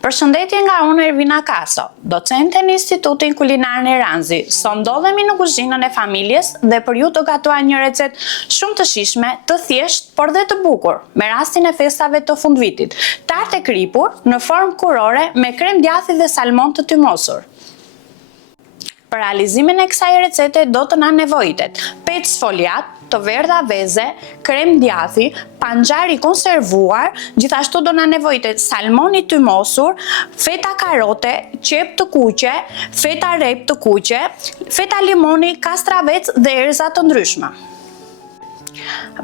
Përshëndetje nga unë Ervina Kaso, docente në Institutin Kulinar në Ranzi. Sot ndodhemi në kuzhinën e familjes dhe për ju të gatuar një recetë shumë të shijshme, të thjeshtë, por dhe të bukur, me rastin e festave të fundvitit. Tart e kripur në formë kurore me krem djathi dhe salmon të tymosur. Për realizimin e kësaj recete do të na nevojitet 5 sfoliat të verdha veze, krem djathi, panxar i konservuar, gjithashtu do na nevojitet salmon i tymosur, feta karote, qep të kuqe, feta rep të kuqe, feta limoni, kastravec dhe erëza të ndryshme.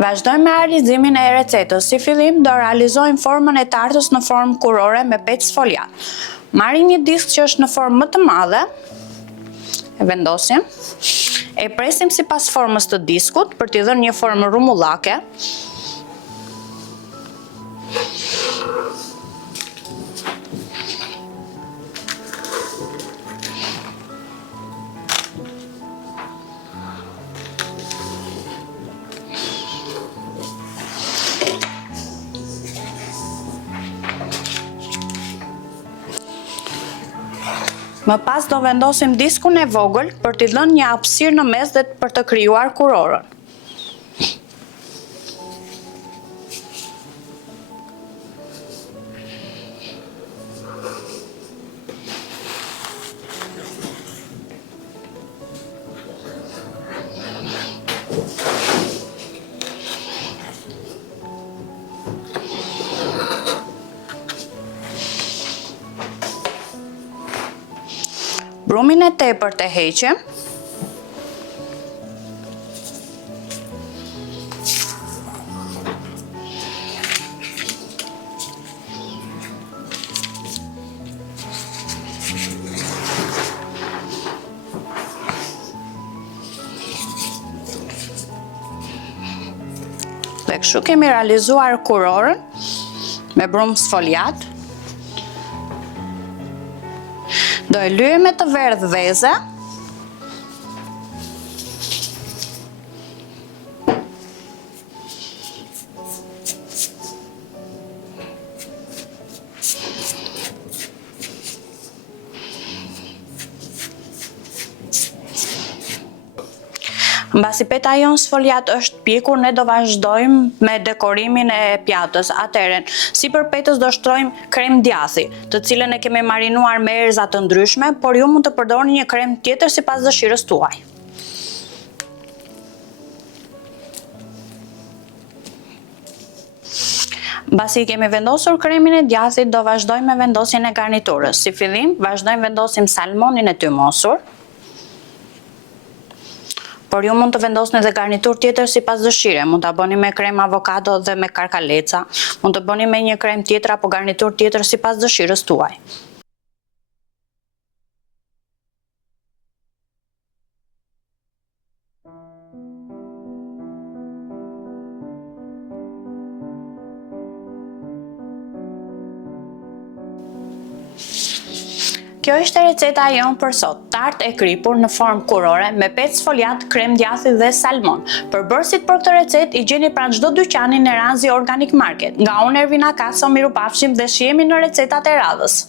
Vazhdojmë me realizimin e recetës. Si fillim do realizojmë formën e tartës në formë kurore me 5 sfoliat. Marrim një disk që është në formë më të madhe, e vendosim, e presim sipas formës të diskut për t'i dhënë një formë rrumullake. Më pas do vendosim diskun e vogël për t'i dhënë një hapësirë në mes dhe për të krijuar kurorën. Brumin e tepërt e heqim. Dhe kështu kemi realizuar kurorën me brum sfoliat. Do e lyejmë me të verdhë veze. Mbasi peta jon sfoliat është pjekur, ne do vazhdojmë me dekorimin e pjatës. Atëherë, sipër petës do shtrojmë krem djathi, të cilën e kemi marinuar me erëza të ndryshme, por ju mund të përdorni një krem tjetër sipas dëshirës tuaj. Mbasi kemi vendosur kremin e djathit, do vazhdojmë me vendosjen e garniturës. Si fillim, vazhdojmë vendosim salmonin e tymosur. Por ju mund të vendosni edhe garnitur tjetër sipas dëshire. Mund ta bëni me krem avokado dhe me karkaleca. Mund të bëni me një krem tjetër apo garnitur tjetër sipas dëshirës tuaj. Kjo ishte receta jonë për sot, tart e kripur në formë kurore me 5 sfoliat, krem djathi dhe salmon. Përbërësit për këtë recetë i gjeni pranë çdo dyqani në Ranzi Organic Market. Nga unë Ervina Kaso, mirupafshim dhe shihemi në recetat e radhës.